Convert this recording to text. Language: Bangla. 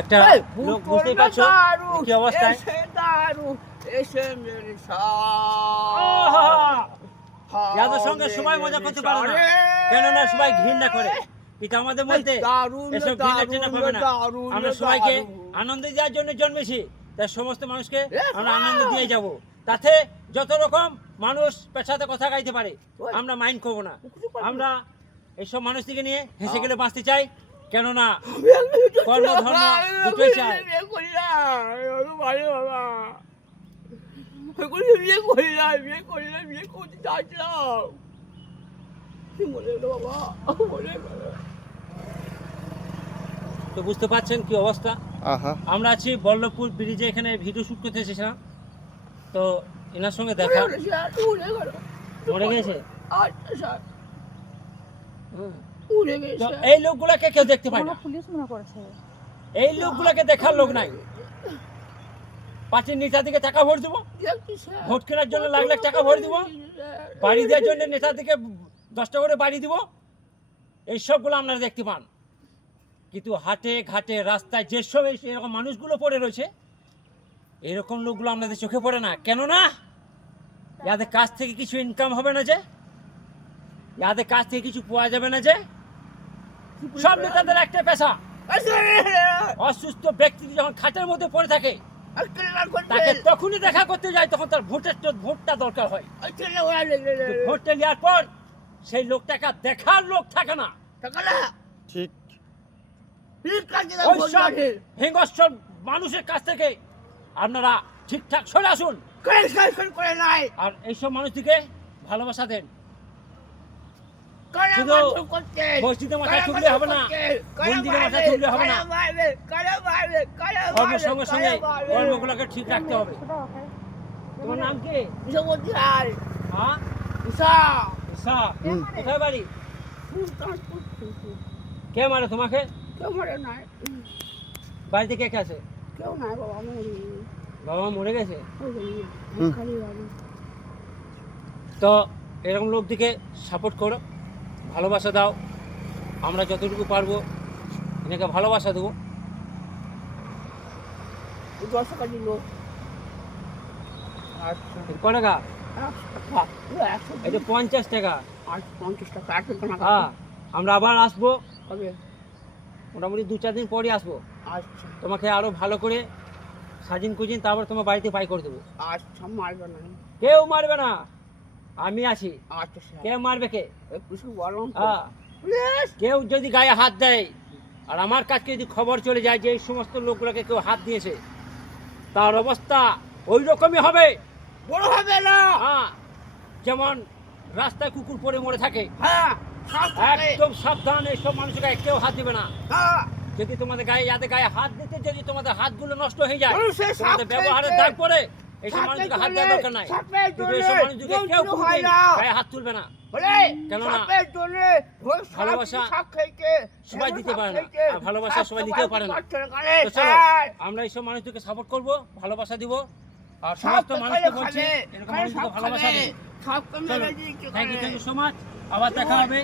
একটা লোক বুঝতেই পারছো কি অবস্থায়। যাদের সঙ্গে সবাই মজা করতে পারে না, কেননা সবাই ঘৃণা করে, কিন্তু আমাদের মধ্যে এসব ঘৃণা টেনে পাবে না। আমরা সবাইকে আনন্দ দেওয়ার জন্য জন্মেছি, তাই সমস্ত মানুষকে আমরা আনন্দ দিয়ে যাব। তাতে যত রকম মানুষ পেছাতে কথা গাইতে পারে আমরা মাইন্ড করবো না। আমরা এইসব মানুষটিকে নিয়ে হেসে গেলে বাঁচতে চাই, কেননা কর্ম ধর্ম দুটোই চাই। তো বুঝতে পারছেন কি অবস্থা। আমরা আছি বল্লভপুর ব্রিজে, এখানে ভিডিও শুট করতে এসেছিলাম। তো এনার সঙ্গে দেখা মরে গেছে। তো এই লোকগুলাকে কেউ দেখতে পায় না, এই লোকগুলাকে দেখার লোক নাই। পার্টির নেতার দিকে টাকা ভরে দেবো, ভোট কেনার জন্য লাখ লাখ টাকা ভরে দিব, বাড়ি দেওয়ার জন্য নেতার দিকে 10টা করে বাড়ি দিব, এইসবগুলো আপনারা দেখতে পান। কিন্তু হাটে ঘাটে রাস্তায় যেসব এরকম মানুষগুলো পড়ে রয়েছে, এরকম লোকগুলো আপনাদের চোখে পড়ে না। কেননা ইয়াদের কাছ থেকে কিছু ইনকাম হবে না, যে ইয়াদের কাছ থেকে কিছু পাওয়া যাবে না। যে সব নেতাদের একটা পেশা, অসুস্থ ব্যক্তি যখন খাটের মধ্যে পড়ে থাকে তাকে তখনই দেখা করতে যায়, তখন তার ভোটটা দরকার হয়। ভোটটা নেওয়ার পর সেই লোকটাকে দেখার লোক থাকে না। ঠিক হিংস্র মানুষের কাছ থেকে আপনারা ঠিকঠাক সরে আসুন, আর এইসব মানুষটিকে ভালোবাসা দেন। শুধু মসজিদে মাথা ঠুকলে হবে না, মন্দিরে মাথা ঠুকলে হবে না, কর্মের সঙ্গে সঙ্গে কর্মগুলোকে ঠিক রাখতে হবে। তোমার নাম কি? হ্যাঁ, কোথায় বাড়ি? কে মারে তোমাকে? বাড়িতে কে কে আছে? বাবা মরে গেছে। তো এরকম লোকদিকে সাপোর্ট করো, ভালোবাসা দাও। আমরা যতটুকু পারবো এনাকে ভালোবাসা দেবো। ক টাকা? এটা 50 টাকা। হ্যাঁ, আমরা আবার আসবো, মোটামুটি 2-4 দিন পরই আসবো। তোমাকে আরো ভালো করে সাজিন কুজিন তারপর তোমার বাড়িতে পাই করে দেবো। কেউ মারবে না, আমি আছি। কেউ মারবে কে? কেউ যদি গায়ে হাত দেয় আর আমার কাছে যদি খবর চলে যায় যে এই সমস্ত লোকগুলোকে কেউ হাত দিয়েছে, তার অবস্থা ওই রকমই হবে, বড় হবে না। হ্যাঁ, যেমন রাস্তায় কুকুর পড়ে মরে থাকে, একদম সাবধান। এইসব মানুষকে কেউ হাত দিবে না। যদি তোমাদের গায়ে হাত দিতে যদি তোমাদের হাতগুলো নষ্ট হয়ে যায়, তোমাদের ব্যবহারের দাগ পড়ে, এইসব মানুষকে হাত দেওয়ার দরকার নাই। কিন্তু এইসব মানুষকে কেউ গায়ে হাত তুলবে না, কেননা ভালোবাসা সবাই দিতে পারে না, আর ভালোবাসা সবাই দিতেও পারে না। তো চলো আমরা এইসব মানুষদেরকে সাপোর্ট করবো, ভালোবাসা দিব, আর সমস্ত মানুষকে বলছি এরকম মানুষকে ভালোবাসা দিই। চলো, থ্যাংক ইউ সো মাচ। আবার দেখা হবে।